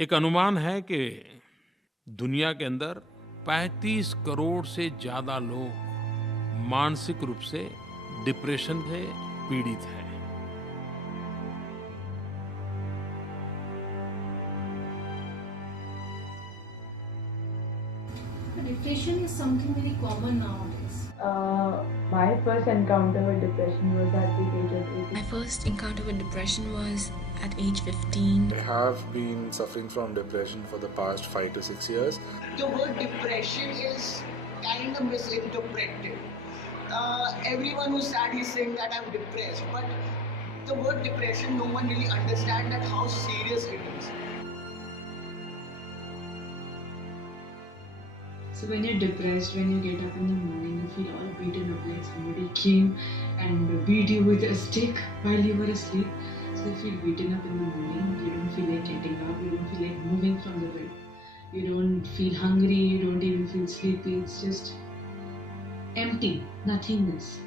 एक अनुमान है कि दुनिया के अंदर 35 करोड़ से ज्यादा लोग मानसिक रूप से डिप्रेशन से पीड़ित हैं। Depression is something very common nowadays. My first encounter with depression was at the age of 18. My first encounter with depression was at age 15. I have been suffering from depression for the past 5 to 6 years. The word depression is kind of misinterpreted. Everyone who's sad is saying that I'm depressed, but the word depression, no one really understands that how serious it is. So when you're depressed, when you get up in the morning, you feel all beaten up, like somebody came and beat you with a stick while you were asleep. So you feel beaten up in the morning, you don't feel like getting up, you don't feel like moving from the bed. You don't feel hungry, you don't even feel sleepy, it's just empty, nothingness.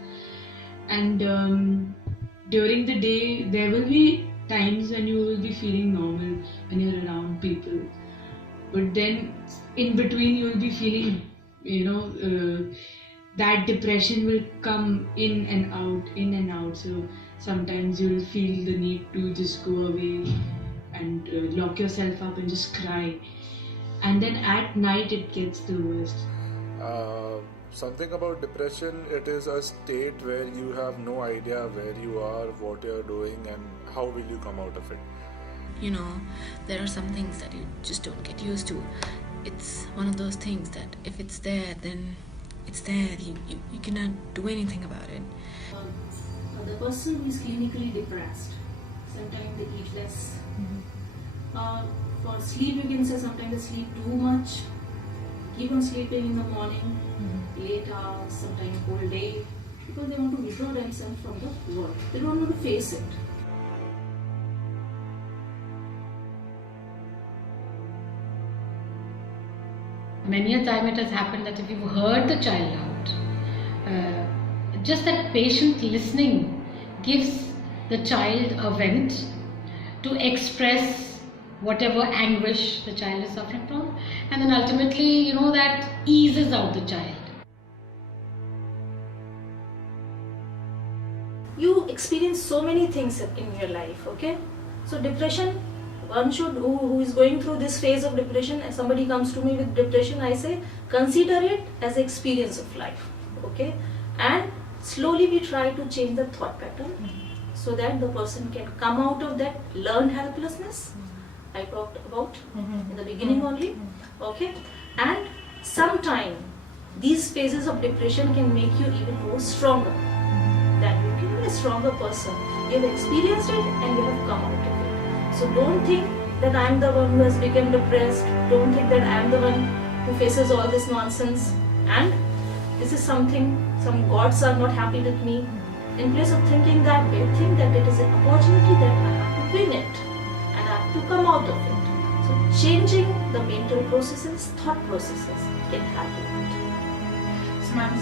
And during the day, there will be times when you will be feeling normal, when you're around people. But then in between you will be feeling, that depression will come in and out. So sometimes you will feel the need to just go away and lock yourself up and just cry. And then at night it gets the worst. Something about depression, it is a state where you have no idea where you are, what you're doing, and how will you come out of it. There are some things that you just don't get used to. It's one of those things that if it's there, then it's there. You cannot do anything about it. The person who is clinically depressed, sometimes they eat less. For sleep, you can say sometimes they sleep too much, keep on sleeping in the morning, late hours, sometimes whole day, because they want to withdraw themselves from the world. They don't want to face it. Many a time it has happened that if you heard the child out, just that patient listening gives the child a vent to express whatever anguish the child is suffering from, and then ultimately, that eases out the child. You experience so many things in your life, okay? So depression, one should, who is going through this phase of depression, if somebody comes to me with depression, I say, consider it as an experience of life, okay? And slowly we try to change the thought pattern so that the person can come out of that learned helplessness I talked about in the beginning only, okay? And sometime these phases of depression can make you even more stronger. That you can be a stronger person. You have experienced it and you have come out of it. So don't think that I am the one who has become depressed. Don't think that I am the one who faces all this nonsense. And this is something, some gods are not happy with me. In place of thinking that way, think that it is an opportunity that I have to win it. And I have to come out of it. So changing the mental processes, thought processes can happen. So ma'am,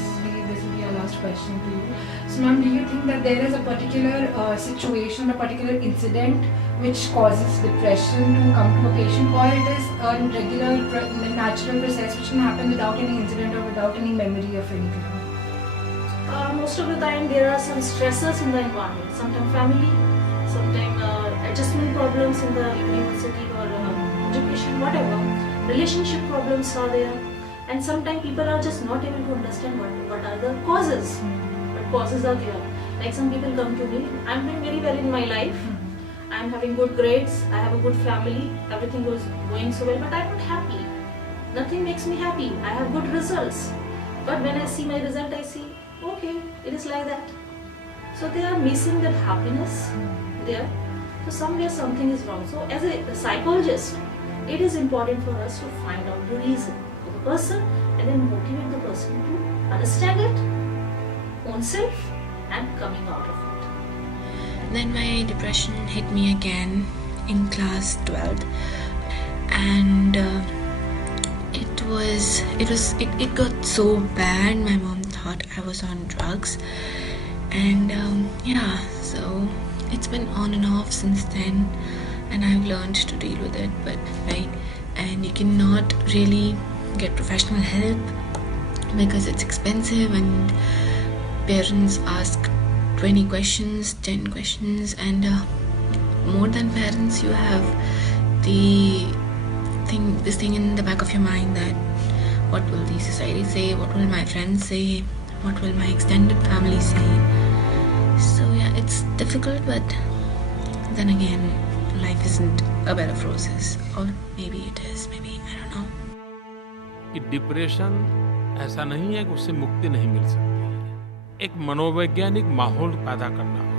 this will be our last question to you. So ma'am, do you think that there is a particular situation, a particular incident which causes depression to come to a patient, or it is a regular natural process which can happen without any incident or without any memory of anything? Most of the time there are some stressors in the environment, sometimes family, sometimes adjustment problems in the university or education, whatever. Relationship problems are there, and sometimes people are just not able to understand what are the causes. But causes are there. Like some people come to me, I'm doing very well in my life, I'm having good grades, I have a good family, everything was going so well, but I'm not happy. Nothing makes me happy. I have good results. But when I see my result, I see, okay, it is like that. So they are missing that happiness there. So somewhere something is wrong. So as a psychologist, it is important for us to find out the reason for the person and then motivate the person to understand it, own self, and coming out of it. Then my depression hit me again in class 12th, and it got so bad. My mom thought I was on drugs, and so it's been on and off since then, and I've learned to deal with it. But right and you cannot really get professional help because it's expensive, and parents ask 20 questions, 10 questions, and more than parents, you have this thing in the back of your mind that what will the society say, what will my friends say, what will my extended family say. So yeah, it's difficult, but then again, life isn't a bed of roses, or maybe it is, maybe, I don't know. कि depression ऐसा नहीं है कि उससे मुक्ति नहीं मिल सकती है। एक मनोवैज्ञानिक माहौल पैदा करना होगा।